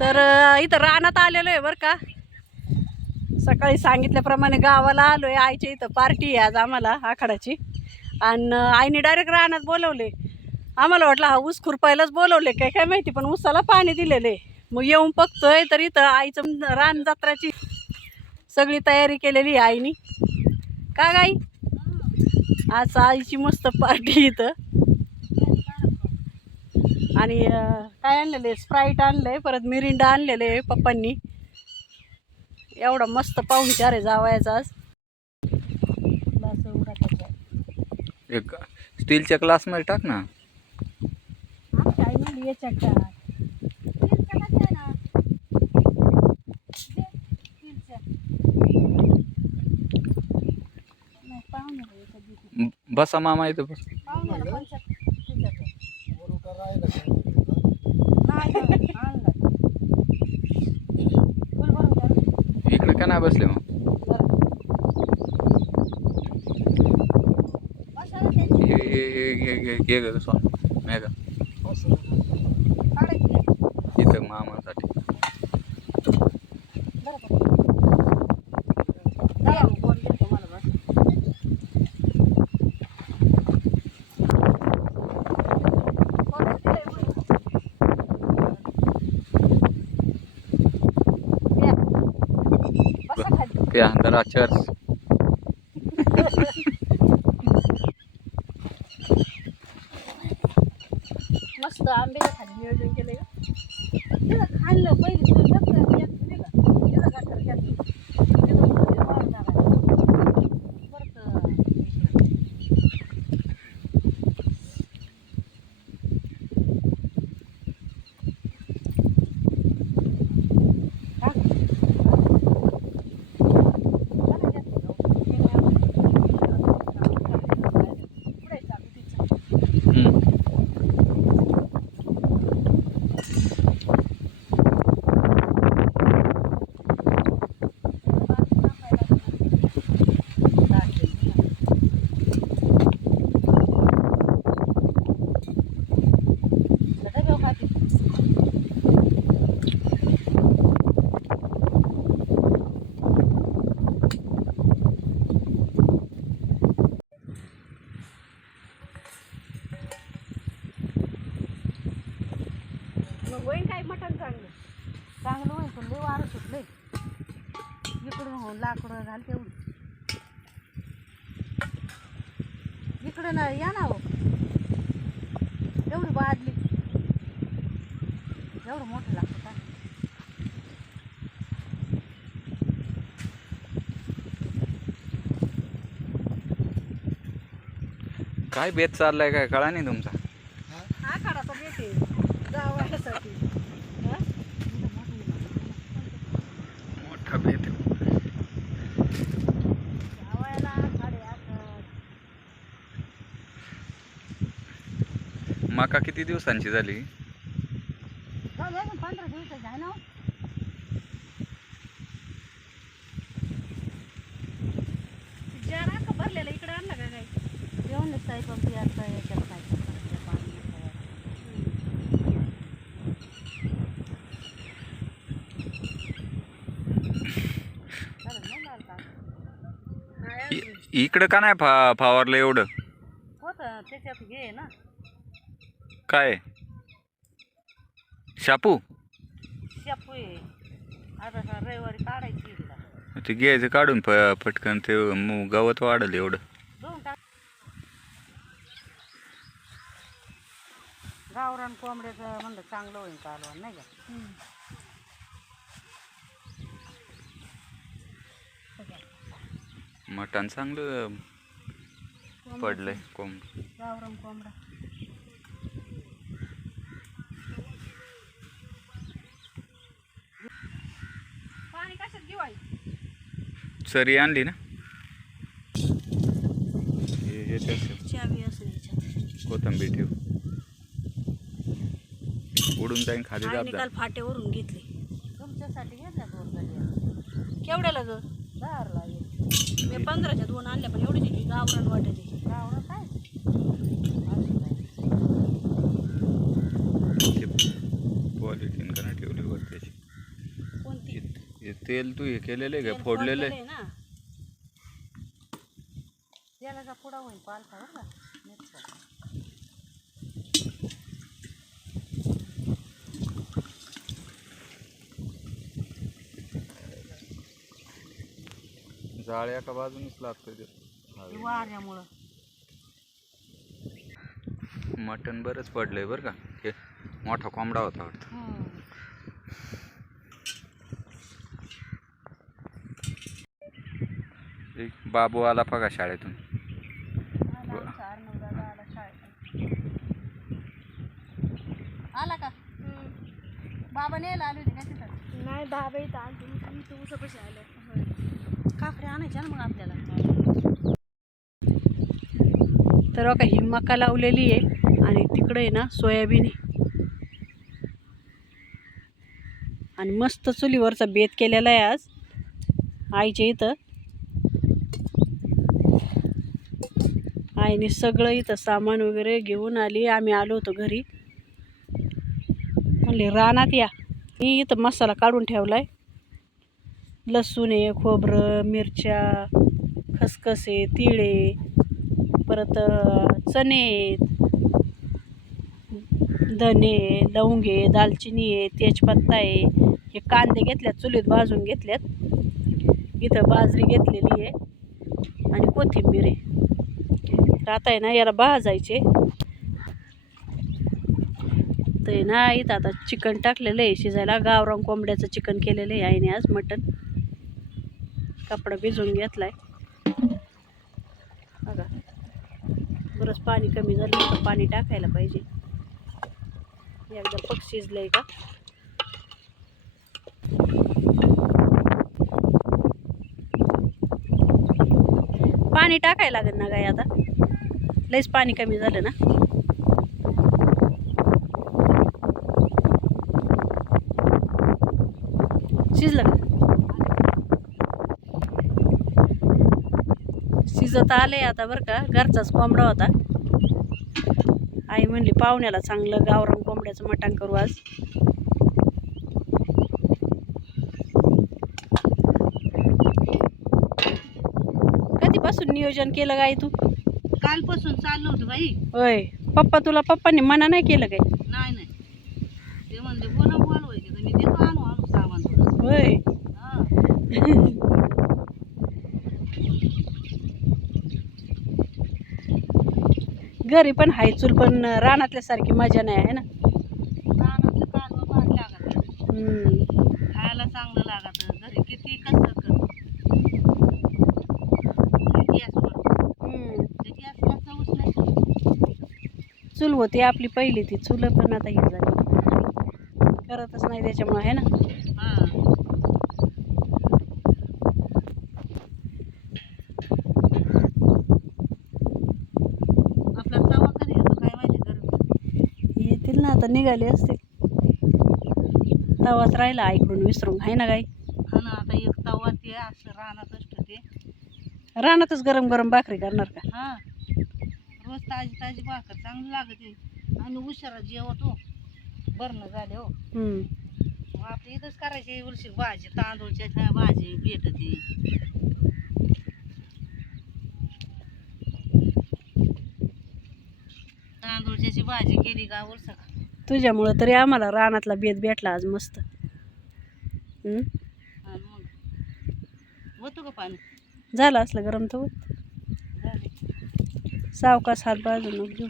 तर इथं रानात आलेलो आहे बरं का. सकाळी सांगितल्याप्रमाणे गावाला आलो आहे आईच्या इथं पार्टी आहे आज आम्हाला आखाडाची. आणि आईने डायरेक्ट रानात बोलवले. आम्हाला वाटलं हा ऊस खुरपायलाच बोलवले. काय काय माहिती पण ऊसाला पाणी दिलेले. मग येऊन बघतोय तर इथं आईचं रान जत्राची सगळी तयारी केलेली आहे आईनी. का गाई? आज आईची मस्त पार्टी इथं. आणि काय आणलेले? स्प्राईट आणलंय परत मिरिंडा आणलेले आहे पप्पांनी. एवढा मस्त पाहुणचार आहे जावायचा आज. एक स्टीलच्या ग्लासमध्ये टाक ना. आई म्हणली बसा मामा इथं बस पाहुण्याला पंचायत त्याच्यात आहे. नाही, नाही, आणलं. फुल भरून द्या ना. इकडे का नाही बसले मग बसा ना त्याची. हे हे- हे- हे- हे- घे ग सोन मेघा काढायची आहे. इथं मामासाठी बरं का? द्या, कोण देतो मला बस. कोण दिलंय मला? द्या. बसा खाली. ते अंधारा चर्च मस्त आंब्याच्या खाली नियोजन केलंय का तिथं खाल्लं पहिले तू घेतलं घेत नाही का तिथं गाठर घेतलं तिथं म्हणलं ते वाळून टाकायचं. परत अं, टाक. त्याला घेतलं जाऊ. ते काय पुढे चालू तिचं. हम्म. मग होईन काय मटण चांगलं चांगलं होईल पण लय वारं सुटलंय इकडून होऊन लाकडं झालं तेवढं इकडं ना या ना हो एवढी बादली एवढं मोठं लागतं काय काय बेत चाललाय काय कळा नाही तुमचा? हा? आहे. जावयासाठी. हा? मोठा बेत मका किती दिवसांची झाले अजून पंधरा दिवसाचे आहे ना हो. जरा का भरलेलं इकडे आणलं का काय येऊन निघताय पण ती आता याच्यात काय करतात, पाणी येतंय. चालेल ना लाल का? नाही इ- अजून. इकडं का नाही फा फावरलं एवढं? होतं त्याच्यात घे ना. काय? शापू? शेपू आहे. आता हा रविवारी काढायची ते घ्यायचं काढून प पटकन ते मग गवत वाढलं एवढं. दोन टाक. गावरान कोंबड्याचं म्हणलं चांगलं होईल कालवण नाही का? मटण चांगलं पडलंय गावरान कोंबडा. पाणी कशात घेऊ आई सरी आणली ना? हे हे त्याच्यात चावी असेल याच्यात. कोथंबीर ठेव. उडून जाईन खाली आईने काल फाट्यावरून घेतली. तुमच्यासाठी घेतल्या दोन गड्या केवढ्याला ग? दहाला मी पंधराच्या दोन आणल्या पण एवढी ते पॉलिथिन का नाही ठेवली वर त्याची कोणती? हे तेल तू हे केलेलं आहे का? फोडलेलं आहे? ना. याला का पुढा होईल पालथा बरं का? जाळ एका बाजूनच लागतं ते. हे वाऱ्यामुळं. मटण बरंच पडलंय बरं का. हे मोठा कोंबडा होता वाटतं. हम्म. एक बाबू आला बघा शाळेतून. आला आला शाळेत. आला का? बाबा नेला आले होते का तिथं? नाही बाबा इथं आलते मी तुम्ही तू उसापाशी आलं आणायच्या ना मग आपल्याला. तर बघा ही मका लावलेली आहे आणि तिकडे आहे ना सोयाबीन आहे. आणि मस्त चुलीवरचा बेत केलेला आहे आज आईच्या इथं. आईने सगळं इथं सामान वगैरे घेऊन आली. आम्ही आलो होतो घरी. म्हणले रानात या. मी इथं मसाला काढून ठेवला आहे लसूण आहे खोबरं मिरच्या खसखस आहे तीळ आहे परत चणे आहेत. धने लवंग आहे दालचिनी आहे तेजपत्ता आहे. हे कांदे घेतल्यात चुलीत भाजून घेतल्यात. इथं बाजरी घेतलेली आहे आणि कोथिंबीर आहे. आता आहे ना याला भाजायचे. तर ना इथं आता चिकन टाकलेलं आहे शिजायला. गावरान कोंबड्याचं चिकन केलेलं आहे आईने आज मटण कपडा भिजवून घेतलाय. बघा. बरंच पाणी कमी झालं तर पाणी टाकायला पाहिजे. एकदा पक शिजलंय का? पाणी टाकायला लागेल ना काय आता? लईच पाणी कमी झालं ना? शिजलं का शिजत आले आता बरं का. घरचाच कोंबडा होता. आई म्हणली पाहुण्याला चांगलं गावरान कोंबड्याचं मटण करू आज. कधीपासून नियोजन केलं काय तू? कालपासून चाललो होतं बाई. होय. पप्पा तुला पप्पांनी मना नाही केलं काय नाही नाही ते म्हणले बोला बोलवायचे तर मी देतो आणू आणू सामान थोडं होय हा घरी पण हाय चूल पण रानातल्यासारखी मजा नाही आहे ना? रानातलं लागत. खायला चांगलं लागत. घरी किती कसं कर. गॅसवर हम्म. ते गॅसला चवच नाही चूल होती आपली पहिली ती. चूल पण आता हे झाली. करतच नाही त्याच्यामुळे आहे ना हा आपला तवा कधी येतो काय माहिती गरम आता निघाले असते तवाच राहिला ऐकडून विसरून. आहे ना गाई? हा ना आता एक तवा ते असं रानात असतो ते रानातच गरम गरम भाकरी करणार का? हा. रोज ताजी ताजी भाकर चांगली लागते. आणि उशिरा जेवतो. बरणं झाले हो. आपल्या इथंच करायची उलशी भाजी तांदूळच्या भाजी भेटते. तांदूळच्याची भाजी केली का उलसा तुझ्यामुळं तरी आम्हाला रानातला बेत भेटला आज मस्त. होतो का पाणी? झालं असलं गरम तर होत. झाले. सावकाश हात बाजून घेऊ.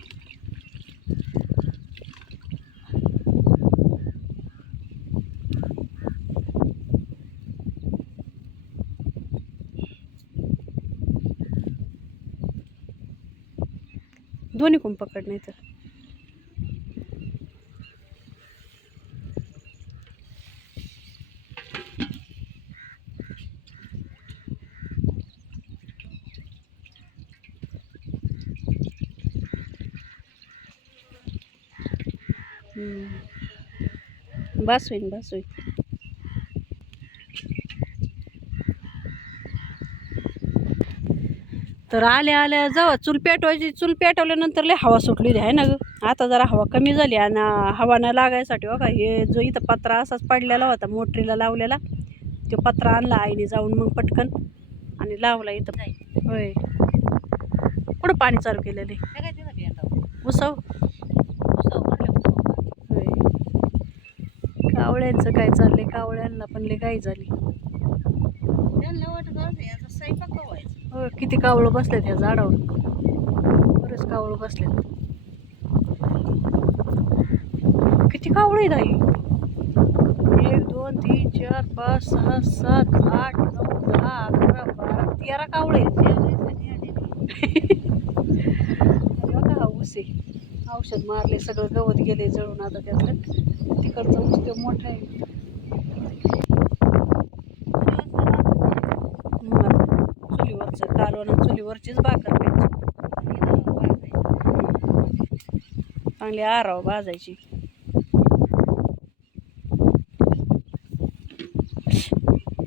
दोन्ही कोण पकड नाही तर? बस होईन बस होईन. तर आल्या आल्या जेव्हा चूल पेटवायची चूल पेटवल्यानंतर लय हवा सुटली आहे ना गं? आता जरा हवा कमी झाली आणि हवा नाही लागायसाठी बघा हे जो इथं पत्रा असाच पडलेला होता मोटरीला लावलेला तो पत्रा आणला आईने जाऊन मग पटकन आणि लावला इथं. होय. कुठं पाणी चालू केलेलं आहे? हे उसव भरल्या उसव होय कावळ्यांचं काय चाललंय? कावळ्यांना पण लय काय झाली. त्यांना वाटत असं याचा स्वयंपाक व्हायचं. हो किती कावळं बसलेत ह्या झाडावर. बरेच कावळं बसलेत. किती कावळं आहेत आई? एक दोन तीन चार पाच सहा सात आठ नऊ दहा अकरा बारा तेरा कावळे आहेत अरे बघा हा ऊस आहे औषध मारले सगळं गवत गेले जळून आता त्यातलं. तिकडचं ऊस तो मोठं आहे. चुलीवरचं कालवण चुलीवरचीच भाकर प्यायची. चांगली आराव भाजायची.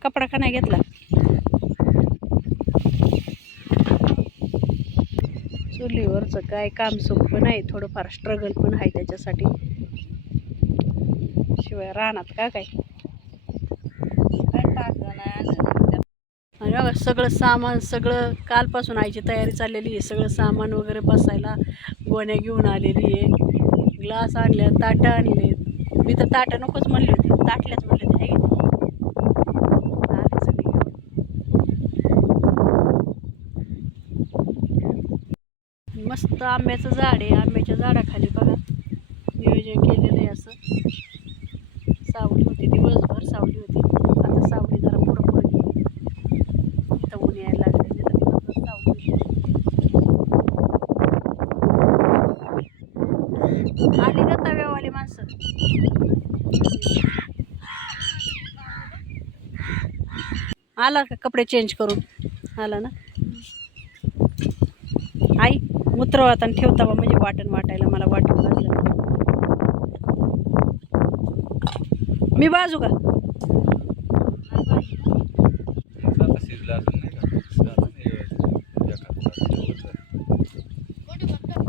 कपडा का नाही घेतला? घरचं काय काम सोपं नाही थोडंफार स्ट्रगल पण आहे त्याच्यासाठी. शिवाय राहणार का काय? काय नाही बघा सगळं सामान सगळं कालपासून आईची तयारी चाललेली आहे. सगळं सामान वगैरे बसायला गोण्या घेऊन आलेली आहे. ग्लास आणल्या ताटं आणले मी तर ताटं नकोच म्हणली होती. ताटल्याच म्हणले होते है की नाही? आली सगळी घेऊन. मस्त आंब्याचं झाड आहे. आंब्याच्या झाडाखाली बघा. नियोजन केलेलं आहे असं. सावली होती दिवसभर सावली होती. आता सावली जरा पुढं पडली. इथं ऊन यायला लागले सावली तर दिवसभर सावली होती. आली का तव्यावाली माणसं. आला का कपडे चेंज करून? आला ना? आई उतरवत आणि ठेवता बा म्हणजे वाटण वाटायला मला वाटण भाजलं मी बाजू का आता शिजला असेल नाही का झालं नाही एखादं तास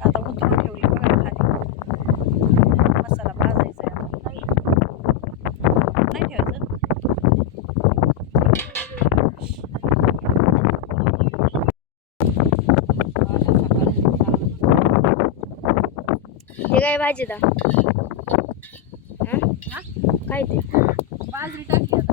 आता उतरून ठेवली बघा खाली मसाला भाजायचा आहे आता नाही ठेवायचं हे काय भाजी दा काय ते? बाजरी टाकली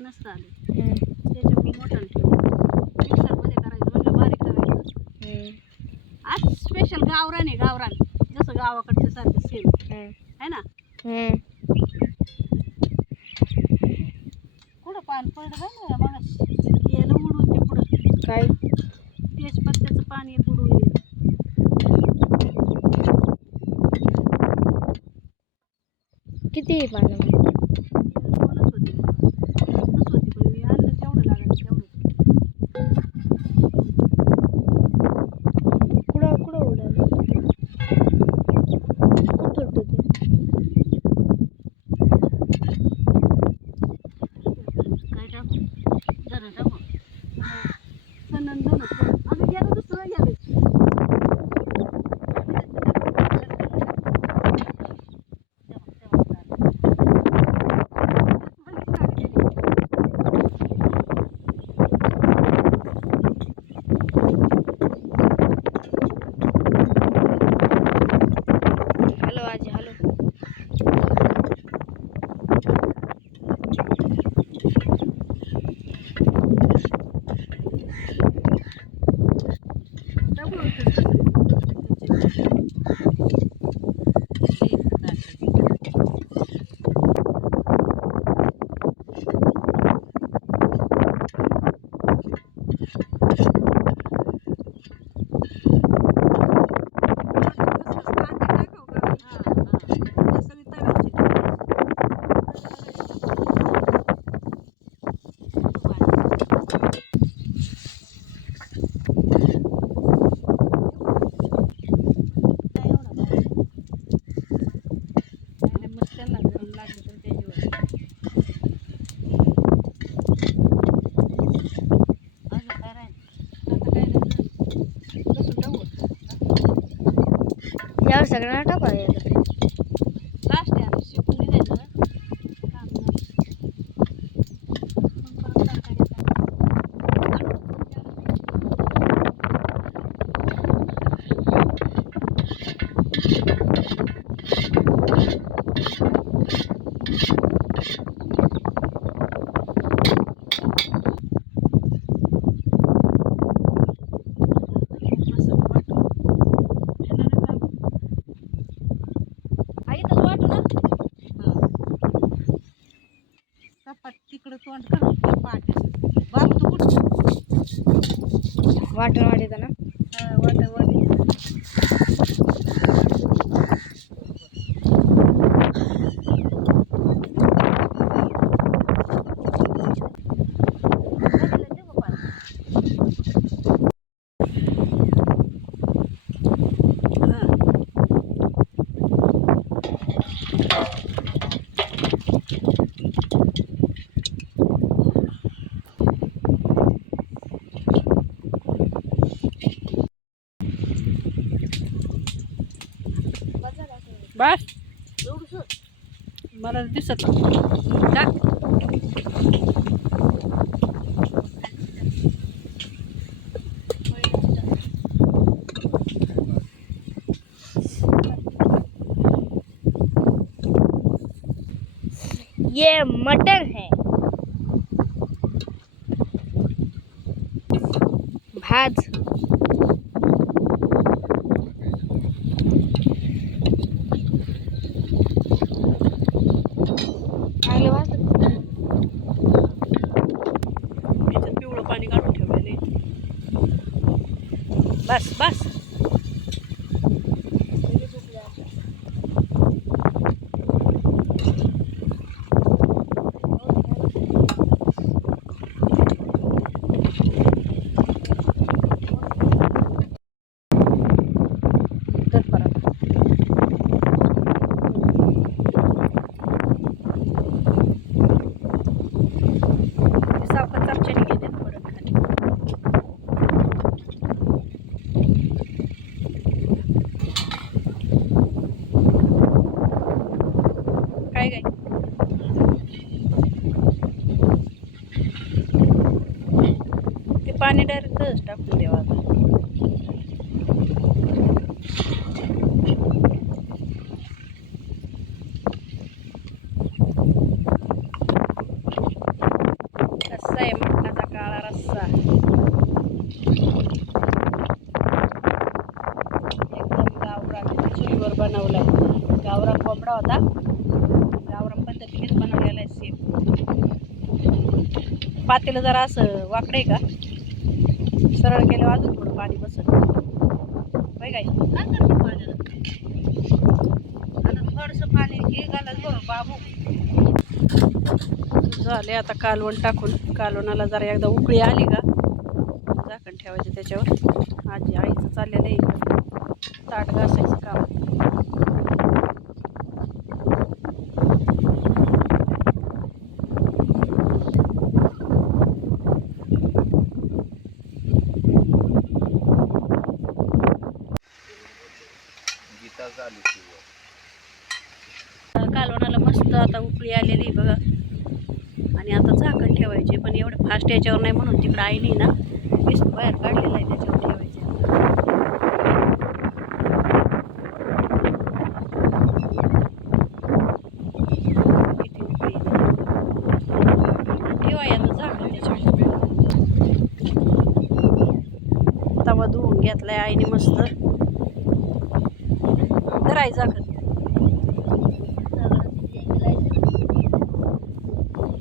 nasa sali. É. दिसत. टाक ये मटन है भाज केलं जरा असं वाकडे का? सरळ केलं अजून थोडं पाणी बसत होय काय? काय आता थोडंसं पाणी घे घालत बरं बाबू. झाले आता कालवण टाकून. कालवणाला जरा एकदा उकळी आली का? झाकण ठेवायचं त्याच्यावर. आजी आईचं चाललेलं आहे. ताट घासायचं काम गीता झाली कालवणाला मस्त आता उकळी आलेली आहे बघा आणि आता झाकण ठेवायचे पण एवढं फास्ट याच्यावर नाही म्हणून तिकडं आईनी ना. वीस बाहेर काढलेलं आहे त्याच्यावर ठेवायचे. तवा धुवून घेतलाय आईने मस्त. धरायचा झाकण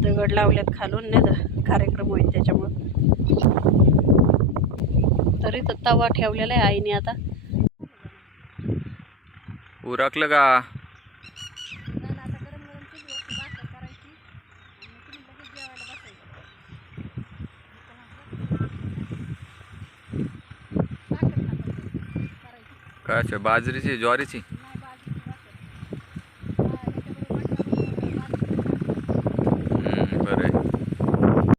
दगड लावल्यात खालून नाही का कार्यक्रम होईल त्याच्यामुळं. तरी तर तवा ठेवलेला आहे आईने आता. उरकलं का? काय बाजरीची ज्वारीची?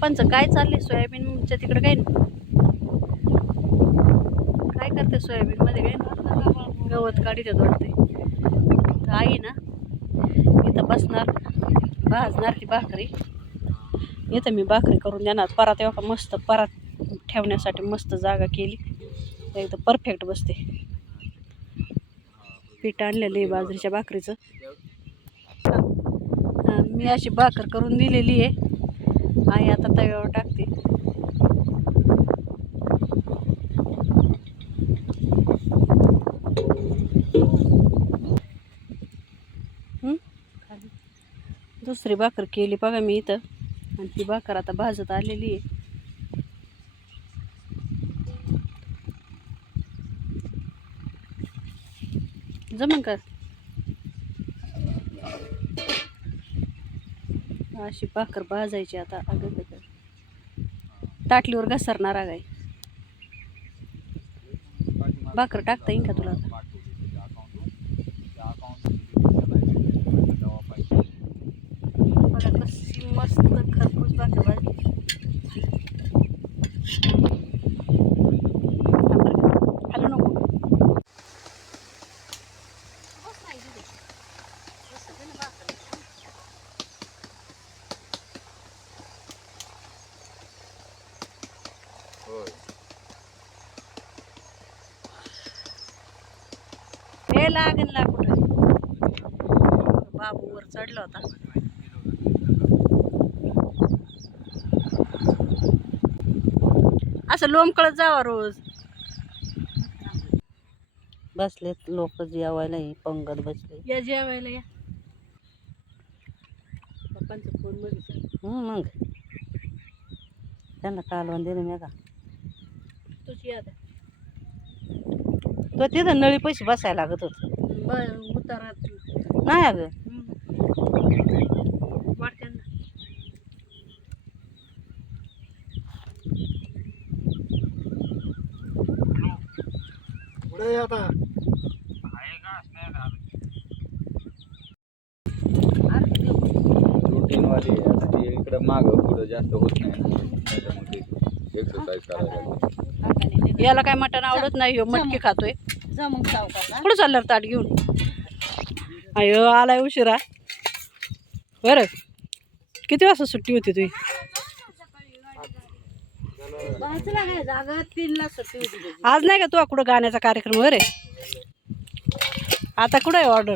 पप्पांचं काय चाललंय सोयाबीनच्या तिकडे काय नाही. काय करते सोयाबीन मध्ये काय गवत काढीत वाटते तर आई ना इथं बसणार भाजणार ती भाकरी. इथं मी भाकरी करून देणार. परात का मस्त परात ठेवण्यासाठी मस्त जागा केली. एकदम परफेक्ट बसते. पीठ आणलेलं आहे बाजरीच्या भाकरीचं. मी अशी भाकर करून दिलेली आहे. आई आता तव्यावर टाकते. दुसरी भाकर केली बघा मी इथं. आणि ती भाकर आता भाजत आलेली आहे. जमन का? अशी भाकर भाजायची आता अगं ताटलीवर घसरणार आहे भाकर टाकता येईन का तुला आता बघा कशी मस्त खरपूस भाकर भाजली थांब बरं का. हलू नको हे लागन लाकूड बाबू वर चढला होता. असं लोंबकळत जावा रोज. बसलेत लोक जेवायला हे पंगत बसले. या जेवायला या. पप्पांचा फोनमध्ये हं, मग. त्यांना कालवण दिलं मी का? तुझी आता. तो तिथं नळी पैसे बसायला लागत होत बर उतारात नाही अगं वाटते ना रुटीनवाली आहे आता ते इकडं मागं पुढं जास्त होत नाही ना एक्सरसाइज करायला लागते याला काय मटण आवडत नाही ह्यो मटकी खातोय. जा मग कुठं चाललं ताट घेऊन? अयो आलाय उशिरा. बरं. किती वाजता सुट्टी होती तुझी? वाचला काय जागा तीनला सुट्टी होती त्याची. आज नाही का तू कुठं गाण्याचा कार्यक्रम बरे आता कुठं आहे ऑर्डर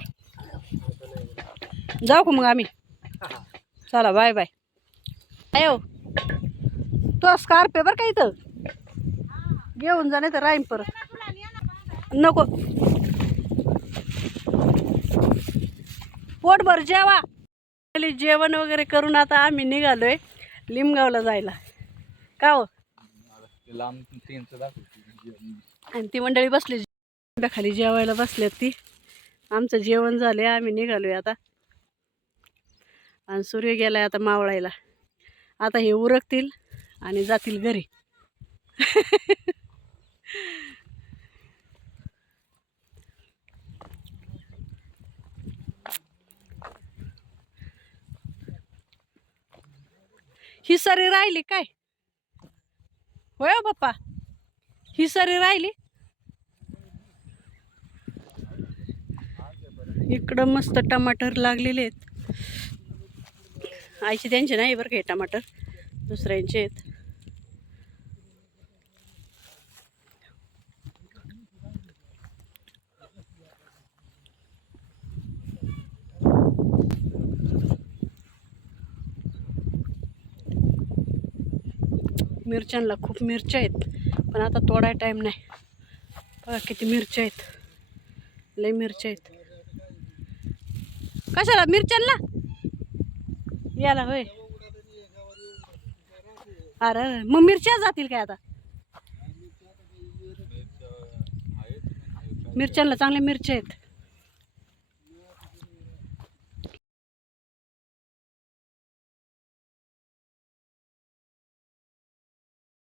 जाऊ का मग आम्ही? चला बाय बाय अयो तू स्कार्प आहे बरं का इथं? घेऊन जा नाही तर राहीन परत. नको. पोटभर जेवा. जेवण वगैरे करून आता आम्ही निघालोय लिमगावला जायला. का हो? आणि ती मंडळी बसली खाली जेवायला बसल्यात ती. आमचं जेवण झाले आम्ही निघालोय आता. आणि सूर्य गेलाय आता मावळायला. आता हे उरकतील आणि जातील घरी. ही सरी राहिली काय? होय बाप्पा. ही सरी राहिली? इकडं मस्त टमाटर लागलेले आहेत. आईचे त्यांचे नाही बरं का हे टमाटर. दुसऱ्यांचे आहेत. मिरच्यांना खूप मिरच्या आहेत. पण आता तोडाय टाईम नाही. बघा किती मिरच्या आहेत. लय मिरच्या आहेत. कशाला? मिरच्यांना? याला होय. अरे मग मिरच्या जातील काय आता? मिरच्यांना चांगल्या मिरच्या आहेत.